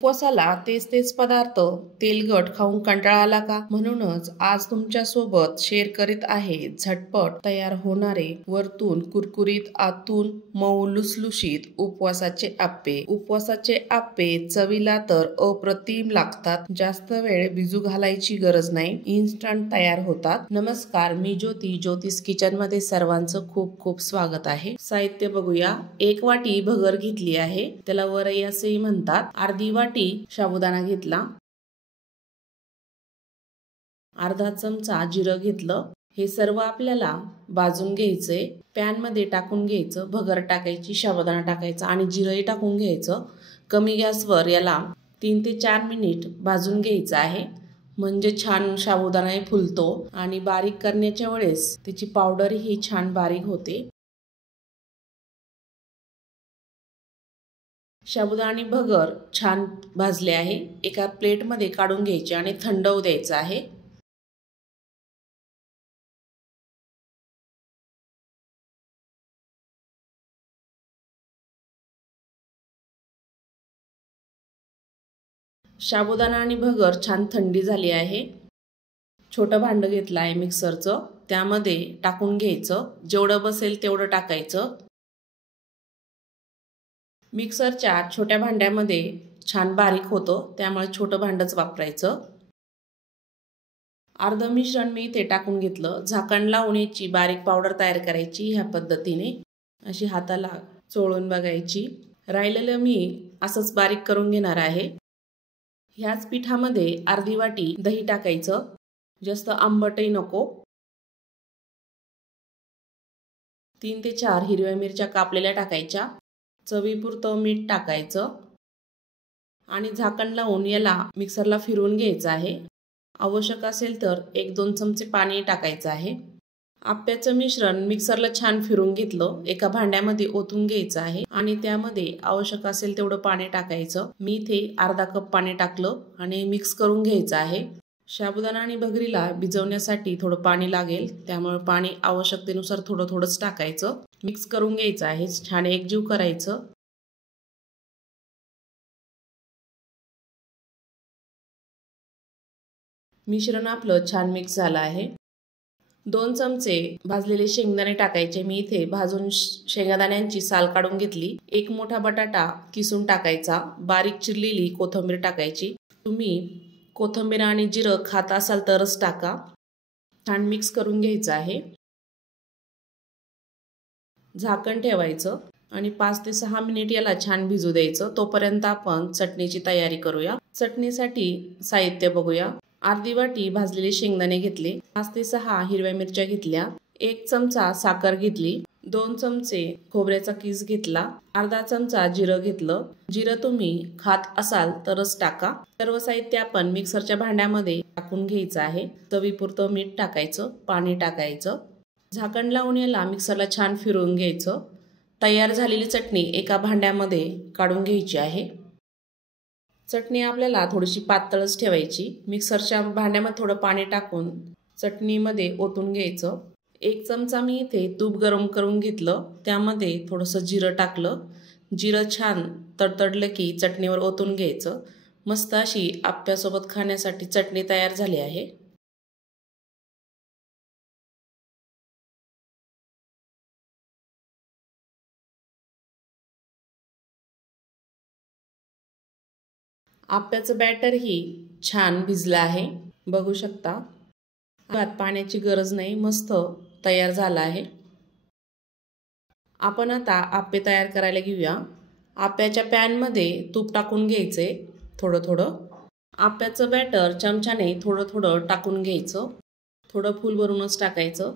उपवासाला तेच तेच पदार्थ तेलकट खाऊन कंटाळा आला का? म्हणूनच आज तुमच्या सोबत शेअर करीत आहे झटपट तयार होणारे वरतून कुरकुरीत आतून मऊ लुसलुशीत उपवासाचे आप्पे. उपवासाचे आप्पे चवीला तर अप्रतिम लागतात. जास्त वेळ भिजू घालायची गरज नाही, इन्स्टंट तयार होतात. नमस्कार, मी ज्योती. ज्योतिष किचन मध्ये सर्वांचं खूप खूप स्वागत आहे. साहित्य बघूया. 1 वाटी भगर घेतली आहे, त्याला वरई असेही म्हणतात. अर्धी वाटी साबुदाणा घेतला, अर्धा चमचा जिरं घेतलं. हे सर्व आपल्याला भाजून घ्यायचंय. पॅन मध्ये टाकून घ्यायचं. भगर टाकायची, साबुदाणा टाकायचा आणि जिरंही टाकून घ्यायचं. कमी गॅसवर याला 3 ते 4 मिनिट भाजून घ्यायचं आहे, म्हणजे छान साबुदाणाही फुलतो आणि बारीक करण्याच्या वेळेस त्याची पावडरही छान बारीक होते. साबुदाणा आणि भगर छान भाजले आहे. एका प्लेटमध्ये काढून घ्यायचे आणि थंड होऊ द्यायचं आहे. साबुदाणा आणि भगर छान थंडी झाली आहे. छोटं भांडं घेतलं आहे मिक्सरचं, त्यामध्ये टाकून घ्यायचं. जेवढं बसेल तेवढं टाकायचं. मिक्सरच्या छोट्या भांड्यामध्ये छान बारीक होतं, त्यामुळे छोटं भांडंच वापरायचं. अर्ध मिश्रण मी इथे टाकून घेतलं. झाकण लावून याची बारीक पावडर तयार करायची. ह्या पद्धतीने अशी हाताला चोळून बघायची. राहिलेलं मी असंच बारीक करून घेणार आहे. ह्याच पिठामध्ये अर्धी वाटी दही टाकायचं. जास्त आंबटही नको. 3 ते 4 हिरव्या मिरच्या कापलेल्या टाकायच्या. चवीपुरतं मीठ टाकायचं आणि झाकण लावून याला मिक्सरला फिरवून घ्यायचं आहे. आवश्यक असेल तर 1-2 चमचे पाणी टाकायचं आहे. आप्याचं मिश्रण मिक्सरला छान फिरून घेतलं. एका भांड्यामध्ये ओतून घ्यायचं आहे आणि त्यामध्ये आवश्यक असेल तेवढं पाणी टाकायचं. मी इथे अर्धा कप पाणी टाकलं आणि मिक्स करून घ्यायचं आहे. साबुदाणा आणि भगरीला भिजवण्यासाठी थोडं पाणी लागेल, त्यामुळे पाणी आवश्यकतेनुसार थोडं थोडंच टाकायचं. मिक्स करून घ्यायचं आहे. छान एकजीव करायचं. मिश्रण आपलं छान मिक्स झालं आहे. 2 चमचे भाजलेले शेंगदाणे टाकायचे. मी इथे भाजून शेंगदाण्यांची साल काढून घेतली. 1 मोठा बटाटा किसून टाकायचा. बारीक चिरलेली कोथिंबीर टाकायची. तुम्ही कोथिंबीर आणि जिरं खात असाल तरच टाका. छान मिक्स करून घ्यायचं आहे. झाकण ठेवायचं आणि 5 ते 6 मिनिट याला छान भिजू द्यायचं. तोपर्यंत आपण चटणीची तयारी करूया. चटणीसाठी साहित्य बघूया. अर्धी वाटी भाजलेले शेंगदाणे घेतले. 5 ते 6 हिरव्या मिरच्या घेतल्या. 1 चमचा साखर घेतली. 2 चमचे खोबऱ्याचा किस घेतला. अर्धा चमचा जिरं घेतलं. जिरं तुम्ही खात असाल तरच टाका. सर्व साहित्य आपण मिक्सरच्या भांड्यामध्ये टाकून घ्यायचं आहे. चवीपुरतं मीठ टाकायचं, पाणी टाकायचं. झाकण लावून याला मिक्सरला छान फिरवून घ्यायचं. तयार झालेली चटणी एका भांड्यामध्ये काढून घ्यायची आहे. चटणी आपल्याला थोडीशी पातळच ठेवायची. मिक्सरच्या भांड्यामध्ये थोडं पाणी टाकून चटणीमध्ये ओतून घ्यायचं. 1 चमचा मी इथे तूप गरम करून घेतलं, त्यामध्ये थोडंसं जिरं टाकलं. जिरं छान तडतडलं की चटणीवर ओतून घ्यायचं. मस्त अशी आप्यासोबत खाण्यासाठी चटणी तयार झाली आहे. आप्याचं बॅटरही छान भिजलं आहे, बघू शकता. आत पाण्याची गरज नाही, मस्त तयार झाला आहे. आपण आता आप्पे तयार करायला घेऊया. आप्याच्या पॅनमध्ये तूप टाकून घ्यायचे थोडं थोडं. आप्याचं बॅटर चमच्याने थोडं थोडं टाकून घ्यायचं. थोडं फुल भरूनच टाकायचं.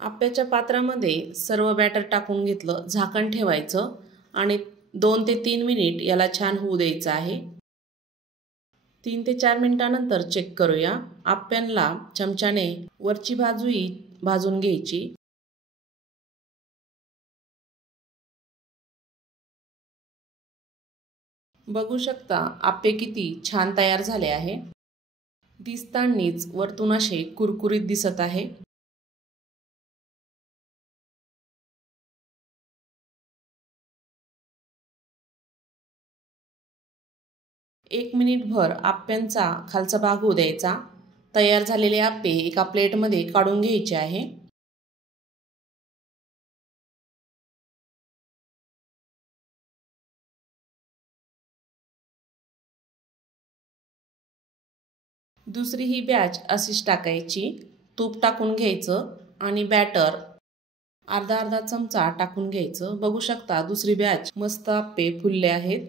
आप्याच्या पात्रामध्ये सर्व बॅटर टाकून घेतलं. झाकण ठेवायचं आणि 2 ते 3 मिनिट याला छान होऊ द्यायचं आहे. 3 ते 4 मिनिटानंतर चेक करूया. आप्यांना चमच्याने वरची बाजूही भाजून घ्यायची. बघू शकता आप्पे किती छान तयार झाले आहे। दिसतानीच वरतून असे कुरकुरीत दिसत आहे। एक मिनिटभर आप्प्यांचा खालचा भाग होऊ द्यायचा। तयार झालेले आप्पे एका प्लेटमध्ये काढून घ्यायचे आहे। दुसरी ही बॅच अशीच टाकायची। तूप टाकून घ्यायचं आणि बॅटर अर्धा अर्धा चमचा टाकून घ्यायचं। बघू शकता दुसरी बॅच मस्त आप्पे फुलले आहेत।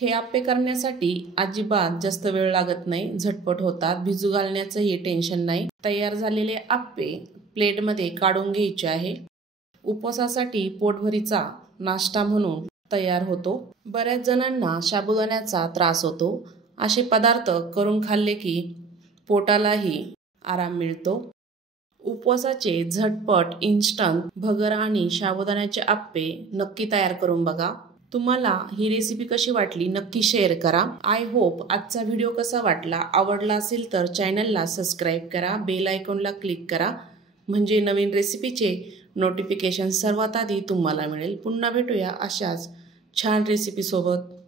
हे आप्पे करण्यासाठी अजिबात जास्त वेळ लागत नाही, झटपट होतात, भिजू घालण्याचंही टेन्शन नाही। तयार झालेले आप्पे प्लेटमध्ये काढून घ्यायचे आहे। उपवासासाठी पोटभरीचा नाश्ता म्हणून तयार होतो। बऱ्याच जणांना साबुदाण्याचा त्रास होतो। असे पदार्थ करून खाल्ले की पोटालाही आराम मिळतो। उपवासाचे झटपट इन्स्टंट भगर आणि साबुदाण्याचे आप्पे नक्की तयार करून बघा। तुम्हाला ही रेसिपी कशी वाटली नक्की शेअर करा। आय होप आजचा व्हिडिओ कसा वाटला, आवडला असेल तर चॅनलला सबस्क्राईब करा, बेल आयकॉनला क्लिक करा, म्हणजे नवीन रेसिपीचे नोटिफिकेशन सर्वात आधी तुम्हाला मिळेल। पुन्हा भेटूया अशाच छान रेसिपी सोबत।